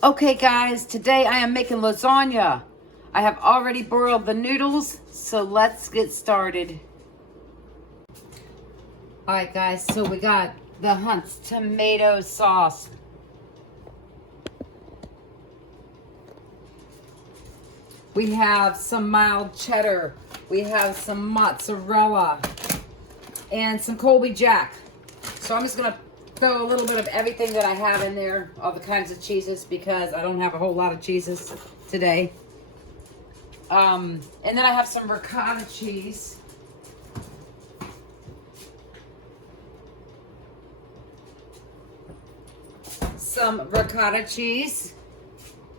Okay guys, today I am making lasagna. I have already boiled the noodles, so let's get started. Alright guys, so we got the Hunt's tomato sauce. We have some mild cheddar. We have some mozzarella and some Colby Jack. So I'm just gonna throw a little bit of everything that I have in there, all the kinds of cheeses, because I don't have a whole lot of cheeses today. And then I have some ricotta cheese. Some ricotta cheese.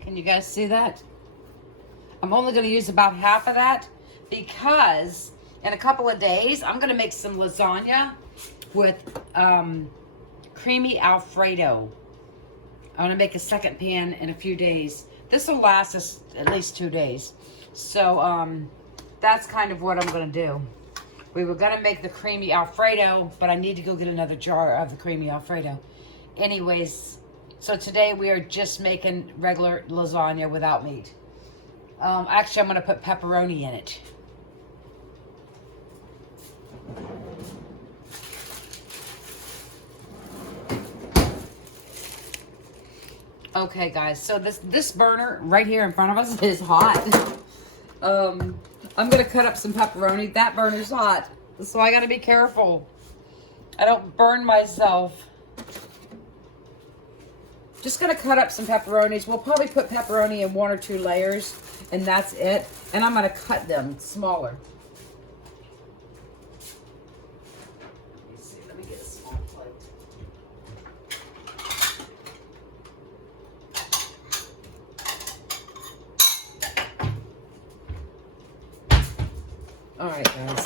Can you guys see that? I'm only going to use about half of that because in a couple of days I'm going to make some lasagna with creamy Alfredo. I want to make a second pan in a few days. This will last us at least 2 days. So that's kind of what I'm going to do. We were going to make the creamy Alfredo, but I need to go get another jar of the creamy Alfredo. Anyways, so today we are just making regular lasagna without meat. Actually, I'm going to put pepperoni in it. Okay, guys, so this burner right here in front of us is hot. I'm going to cut up some pepperoni. That burner's hot, so I got to be careful I don't burn myself. Just going to cut up some pepperonis. We'll probably put pepperoni in 1 or 2 layers, and that's it. And I'm going to cut them smaller. Let me see. Let me get a small plate. All right, guys.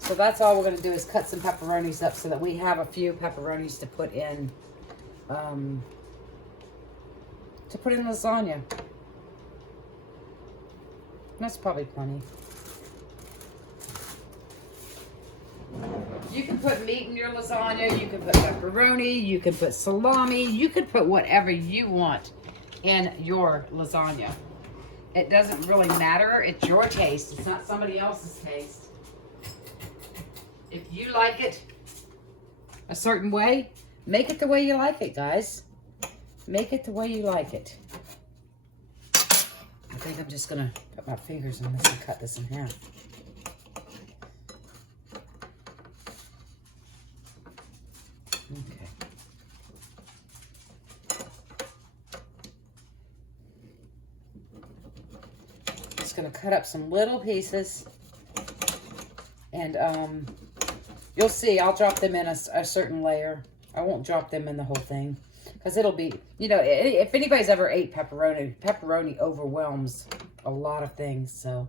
So that's all we're going to do is cut some pepperonis up so that we have a few pepperonis to put in lasagna. That's probably plenty. You can put meat in your lasagna, you can put pepperoni, you can put salami, you can put whatever you want in your lasagna. It doesn't really matter. It's your taste. It's not somebody else's taste. If you like it a certain way, make it the way you like it, guys. Make it the way you like it. I think I'm just going to put my fingers on this and cut this in half. Okay. Just going to cut up some little pieces. And you'll see, I'll drop them in a certain layer. I won't drop them in the whole thing. Because it'll be, you know, if anybody's ever ate pepperoni, pepperoni overwhelms a lot of things. So,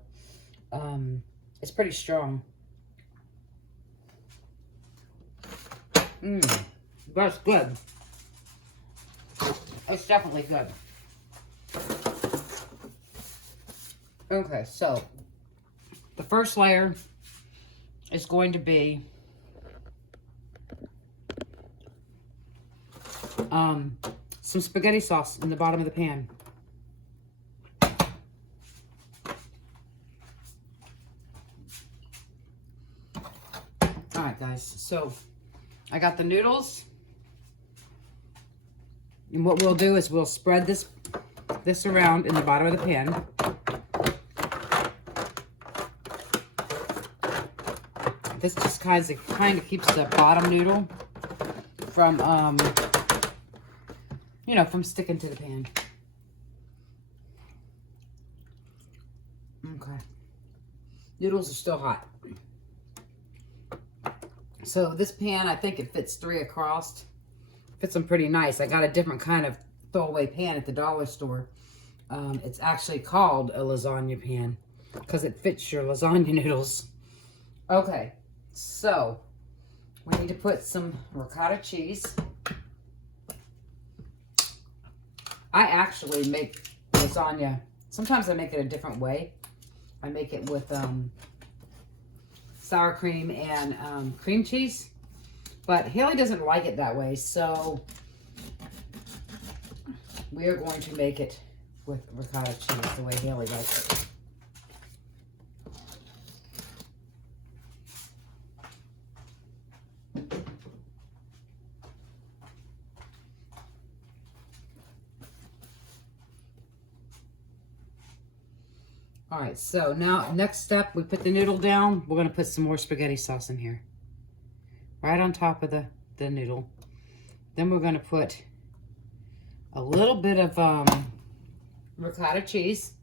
it's pretty strong. That's good. It's definitely good. Okay, so the first layer is going to be some spaghetti sauce in the bottom of the pan. All right, guys, so I got the noodles, and what we'll do is we'll spread this around in the bottom of the pan. This just kind of keeps the bottom noodle from you know, from sticking to the pan. Okay. Noodles are still hot. So this pan, I think it fits 3 across. Fits them pretty nice. I got a different kind of throwaway pan at the dollar store. It's actually called a lasagna pan because it fits your lasagna noodles. Okay, so we need to put some ricotta cheese. I actually make lasagna. Sometimes I make it a different way. I make it with sour cream and cream cheese. But Hailey doesn't like it that way, so We are going to make it with ricotta cheese the way Haley likes it. All right, so now next step, we put the noodle down. We're gonna put some more spaghetti sauce in here. Right on top of the noodle. Then we're gonna put a little bit of ricotta cheese.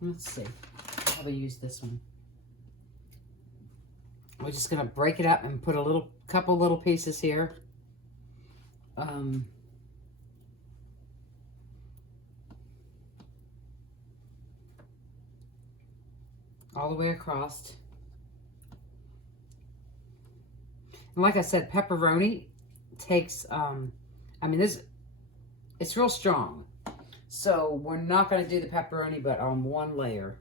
Let's see, I'll probably use this one. We're just gonna break it up and put a couple little pieces here. All the way across. And like I said, pepperoni takes, I mean, it's real strong. So we're not going to do the pepperoni, but on one layer.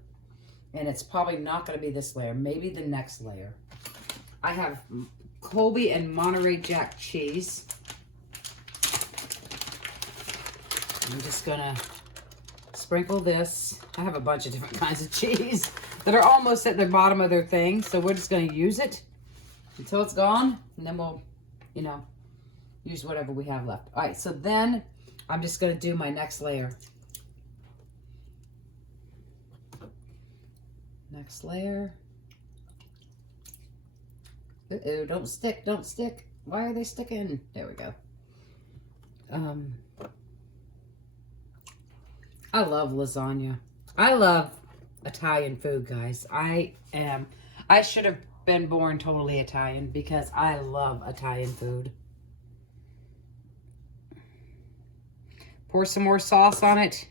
And it's probably not going to be this layer, maybe the next layer. I have Colby and Monterey Jack cheese. I'm just going to sprinkle this. I have a bunch of different kinds of cheese that are almost at the bottom of their thing. So we're just going to use it until it's gone. And then we'll, you know, use whatever we have left. All right, so then I'm just going to do my next layer. Next layer. Uh-oh, don't stick, don't stick. Why are they sticking? There we go. I love lasagna. I love Italian food, guys. I should have been born totally Italian because I love Italian food. Pour some more sauce on it.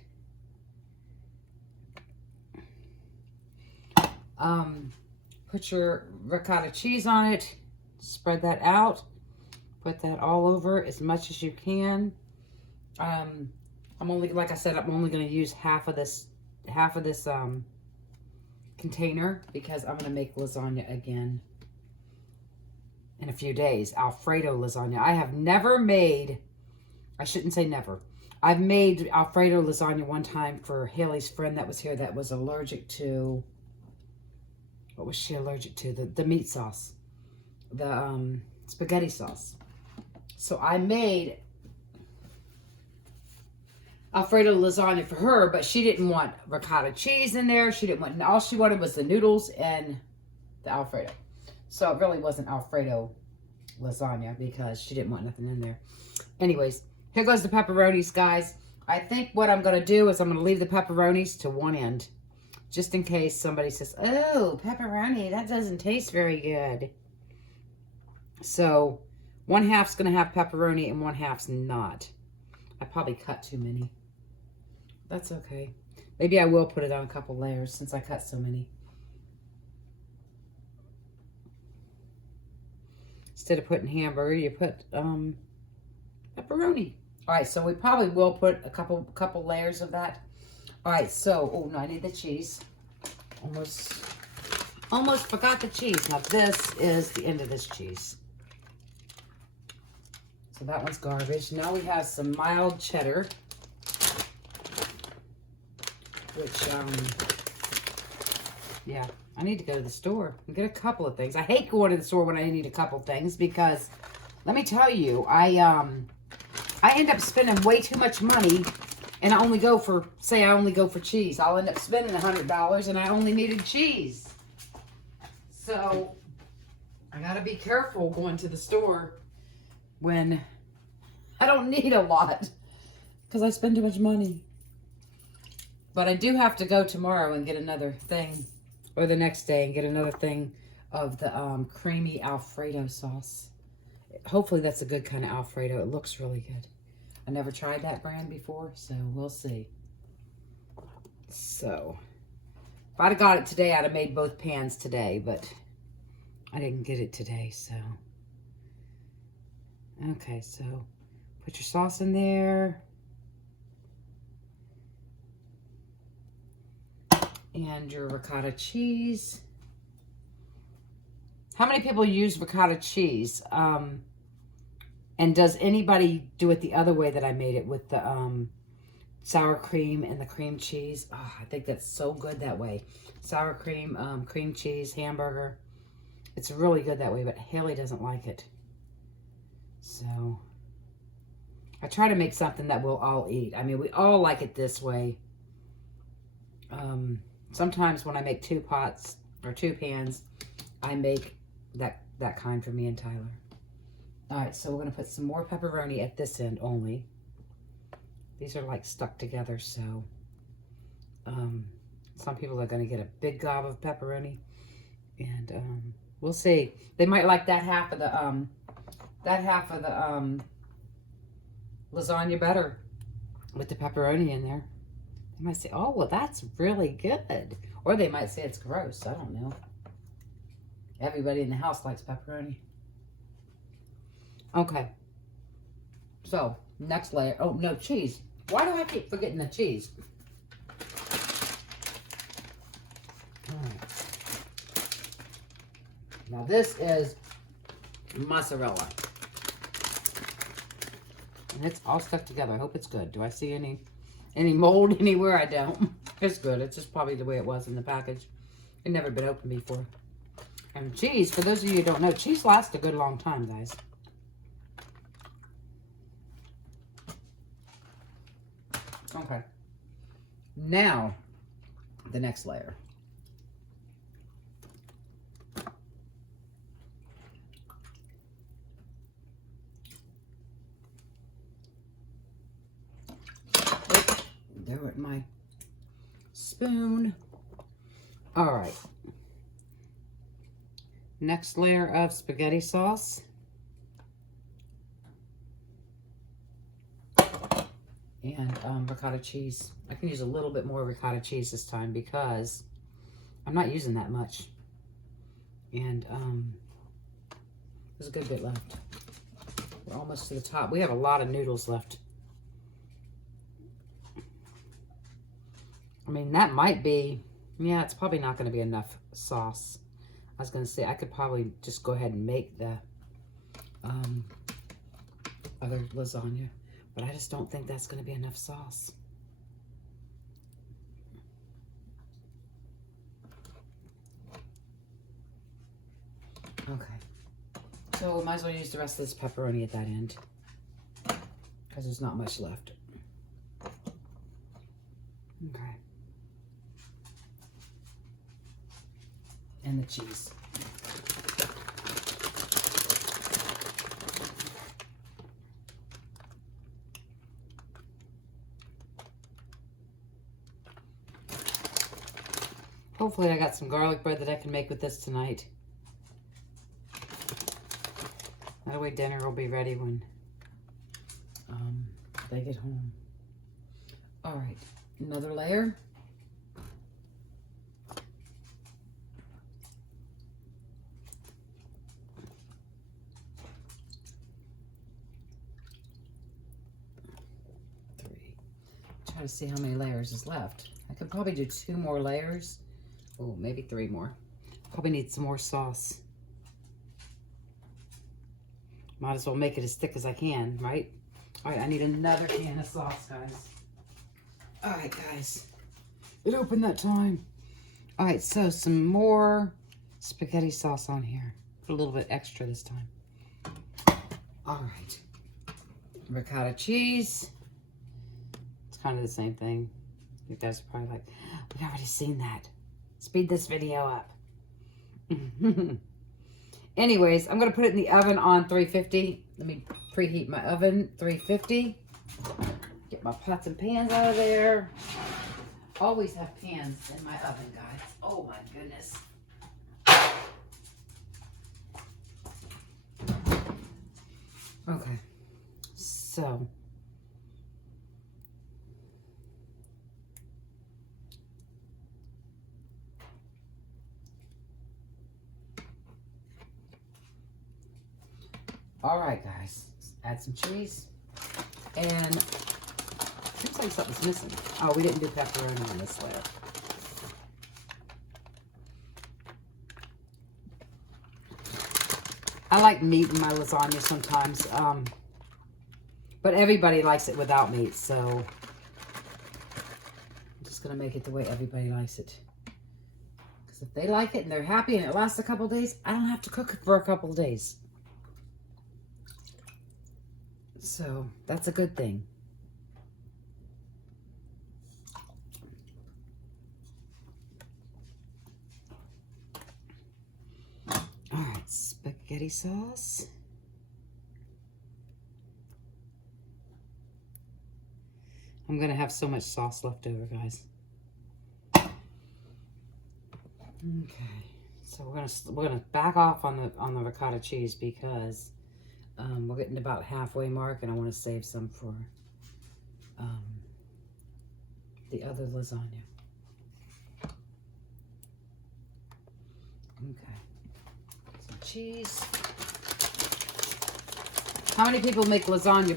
Put your ricotta cheese on it. Spread that out. Put that all over as much as you can. I'm only, like I said, I'm only going to use half of this container because I'm going to make lasagna again in a few days. Alfredo lasagna. I have never made, I shouldn't say never. I've made Alfredo lasagna one time for Haley's friend that was here that was allergic to, what was she allergic to? The meat sauce. The spaghetti sauce. So I made Alfredo lasagna for her, but she didn't want ricotta cheese in there. She didn't want, all she wanted was the noodles and the Alfredo. So it really wasn't Alfredo lasagna because she didn't want nothing in there. Anyways, here goes the pepperonis, guys. I think what I'm going to do is I'm going to leave the pepperonis to one end. Just in case somebody says, oh, pepperoni, that doesn't taste very good. So, one half's going to have pepperoni and one half's not. I probably cut too many. That's okay. Maybe I will put it on a couple layers since I cut so many. Instead of putting hamburger, you put pepperoni. All right, so we probably will put a couple layers of that. All right, so, oh no, I need the cheese. Almost forgot the cheese. Now this is the end of this cheese. So that one's garbage. Now we have some mild cheddar, which, yeah, I need to go to the store and get a couple of things. I hate going to the store when I need a couple things because, let me tell you, I end up spending way too much money, and I only go for, say I only go for cheese. I'll end up spending $100 and I only needed cheese. So, I gotta be careful going to the store when I don't need a lot because I spend too much money. But I do have to go tomorrow and get another thing, or the next day and get another thing of the creamy Alfredo sauce. Hopefully that's a good kind of Alfredo. It looks really good. I never tried that brand before, so we'll see. So, if I'd have got it today, I'd have made both pans today, but I didn't get it today, so. Okay, so put your sauce in there. And your ricotta cheese. How many people use ricotta cheese? And does anybody do it the other way that I made it with the sour cream and the cream cheese? Oh, I think that's so good that way. Sour cream, cream cheese, hamburger. It's really good that way, but Haley doesn't like it. So I try to make something that we'll all eat. I mean, we all like it this way. Sometimes when I make 2 pots or 2 pans, I make that kind for me and Tyler. All right, so we're gonna put some more pepperoni at this end only. These are like stuck together, so some people are gonna get a big gob of pepperoni, and we'll see. They might like that half of the lasagna better with the pepperoni in there. They might say, "Oh, well, that's really good," or they might say it's gross. I don't know. Everybody in the house likes pepperoni. Okay. So, next layer. Oh, no, cheese. Why do I keep forgetting the cheese? All right. Now, this is mozzarella. And it's all stuck together. I hope it's good. Do I see any mold anywhere? I don't. It's good. It's just probably the way it was in the package. It never been opened before. And cheese, for those of you who don't know, cheese lasts a good long time, guys. Okay. Now, the next layer. There went my spoon. All right. Next layer of spaghetti sauce. And ricotta cheese. I can use a little bit more ricotta cheese this time because I'm not using that much. And there's a good bit left. We're almost to the top. We have a lot of noodles left. I mean, that might be, yeah, it's probably not going to be enough sauce. I was going to say, I could probably just go ahead and make the other lasagna. But I just don't think that's going to be enough sauce. Okay. So we might as well use the rest of this pepperoni at that end. Because there's not much left. Okay. And the cheese. Hopefully I got some garlic bread that I can make with this tonight. That way dinner will be ready when they get home. All right, another layer. Try to see how many layers is left. I could probably do 2 more layers. Oh, maybe 3 more. Probably need some more sauce. Might as well make it as thick as I can, right? All right, I need another can of sauce, guys. All right, guys. It opened that time. All right, so some more spaghetti sauce on here. Put a little bit extra this time. All right. Ricotta cheese. It's kind of the same thing. You guys are probably like, we've already seen that. Speed this video up. Anyways, I'm going to put it in the oven on 350. Let me preheat my oven, 350. Get my pots and pans out of there. Always have pans in my oven, guys. Oh my goodness. Okay, so all right, guys, add some cheese, and seems like something's missing. Oh, we didn't do pepperoni on this layer. I like meat in my lasagna sometimes. But everybody likes it without meat, so I'm just going to make it the way everybody likes it. Because if they like it and they're happy and it lasts a couple days, I don't have to cook it for a couple days. So that's a good thing. All right, spaghetti sauce. I'm gonna have so much sauce left over, guys. Okay, so we're gonna back off on the ricotta cheese because we're getting about halfway mark, and I want to save some for the other lasagna. Okay, some cheese. How many people make lasagna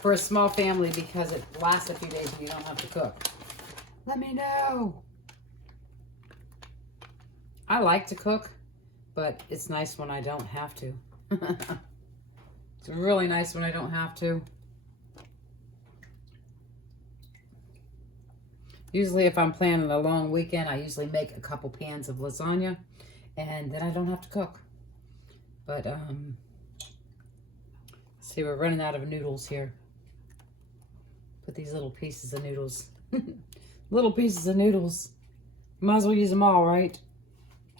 for a small family because it lasts a few days and you don't have to cook? Let me know. I like to cook, but it's nice when I don't have to. It's really nice when I don't have to. Usually if I'm planning a long weekend, I usually make a couple pans of lasagna and then I don't have to cook. But, see, we're running out of noodles here. Put these little pieces of noodles. Little pieces of noodles. Might as well use them all, right?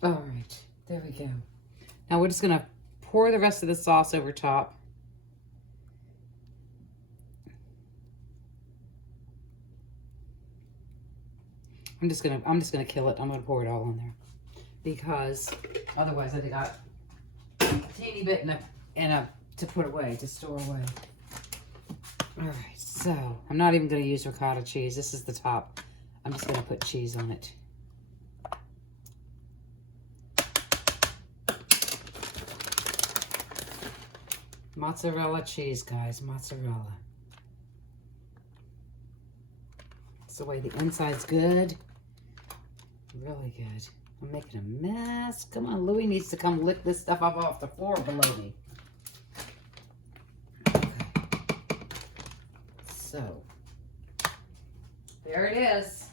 All right, there we go. Now we're just gonna pour the rest of the sauce over top. I'm just gonna kill it. I'm gonna pour it all in there because otherwise I got a teeny bit to put away, to store away. All right, so I'm not even gonna use ricotta cheese. This is the top. I'm just gonna put cheese on it. Mozzarella cheese, guys, mozzarella. That's the way the inside's good. Really good. I'm making a mess. Come on, Louie needs to come lick this stuff up off the floor below me. Okay. So, there it is.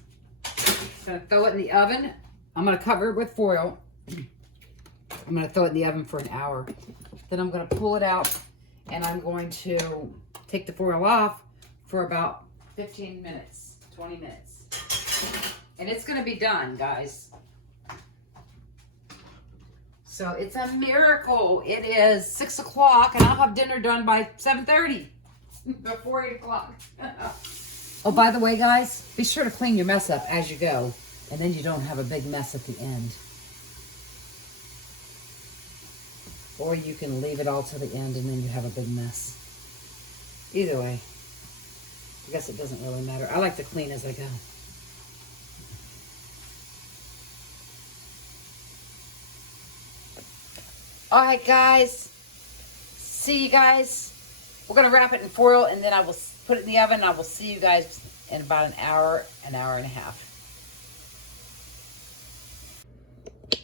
Just gonna throw it in the oven. I'm gonna cover it with foil. I'm gonna throw it in the oven for an hour. Then I'm gonna pull it out and I'm going to take the foil off for about 15 minutes, 20 minutes. And it's gonna be done, guys. So it's a miracle. It is 6 o'clock and I'll have dinner done by 7:30, before 8 o'clock. Oh, by the way, guys, be sure to clean your mess up as you go, and then you don't have a big mess at the end. Or you can leave it all to the end and then you have a big mess. Either way, I guess it doesn't really matter. I like to clean as I go. All right, guys. See you guys. We're going to wrap it in foil and then I will put it in the oven and I will see you guys in about an hour and a half.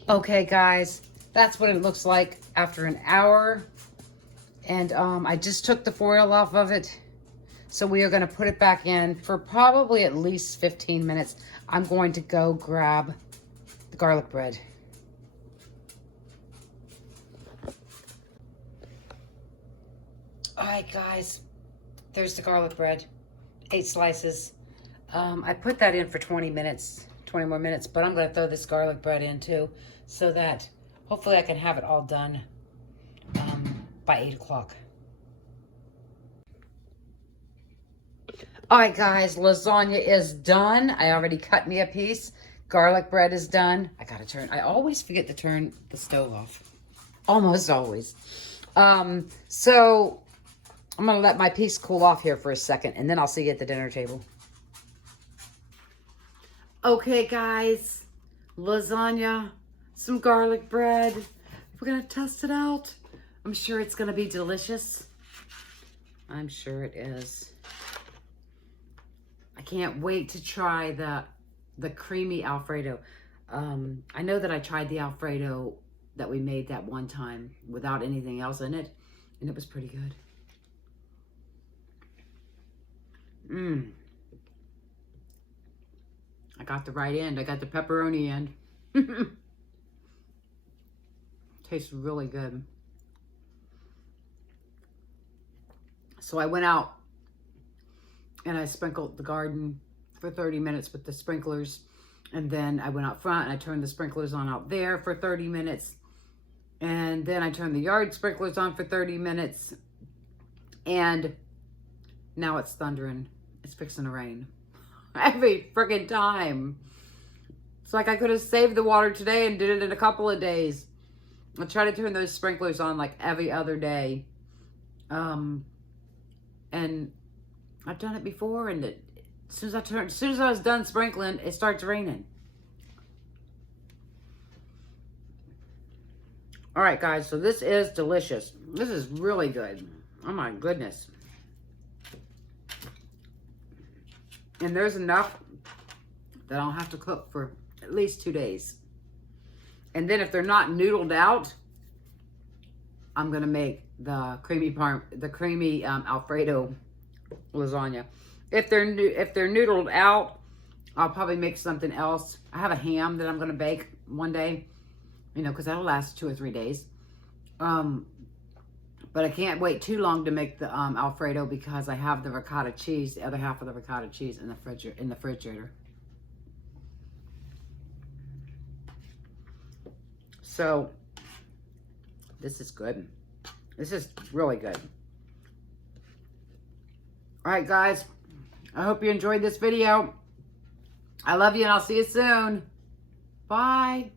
Okay, guys. That's what it looks like after an hour. And I just took the foil off of it. So we are going to put it back in for probably at least 15 minutes. I'm going to go grab the garlic bread. All right, guys. There's the garlic bread. 8 slices. I put that in for 20 minutes, 20 more minutes. But I'm going to throw this garlic bread in too so that hopefully I can have it all done by 8 o'clock. All right, guys, lasagna is done. I already cut me a piece. Garlic bread is done. I always forget to turn the stove off. Almost always. So I'm gonna let my piece cool off here for a second and then I'll see you at the dinner table. Okay, guys, lasagna, some garlic bread. We're gonna test it out. I'm sure it's gonna be delicious. I'm sure it is. I can't wait to try the creamy Alfredo. I know that I tried the Alfredo that we made that one time without anything else in it, and it was pretty good. Mmm. I got the right end. I got the pepperoni end. Tastes really good. So I went out and I sprinkled the garden for 30 minutes with the sprinklers. And then I went out front and I turned the sprinklers on out there for 30 minutes. And then I turned the yard sprinklers on for 30 minutes. And now it's thundering. It's fixing to rain. Every freaking time. It's like I could have saved the water today and did it in a couple of days. I try to turn those sprinklers on like every other day. And I've done it before, and as soon as I was done sprinkling, it starts raining. All right, guys, so this is delicious. This is really good. Oh my goodness. And there's enough that I'll have to cook for at least 2 days. And then if they're not noodled out, I'm gonna make the creamy Alfredo lasagna. If they're noodled out, I'll probably make something else. I have a ham that I'm gonna bake one day, you know, because that'll last 2 or 3 days. But I can't wait too long to make the Alfredo because I have the ricotta cheese, the other half of the ricotta cheese in the refrigerator. So this is good. This is really good. All right, guys. I hope you enjoyed this video. I love you, and I'll see you soon. Bye.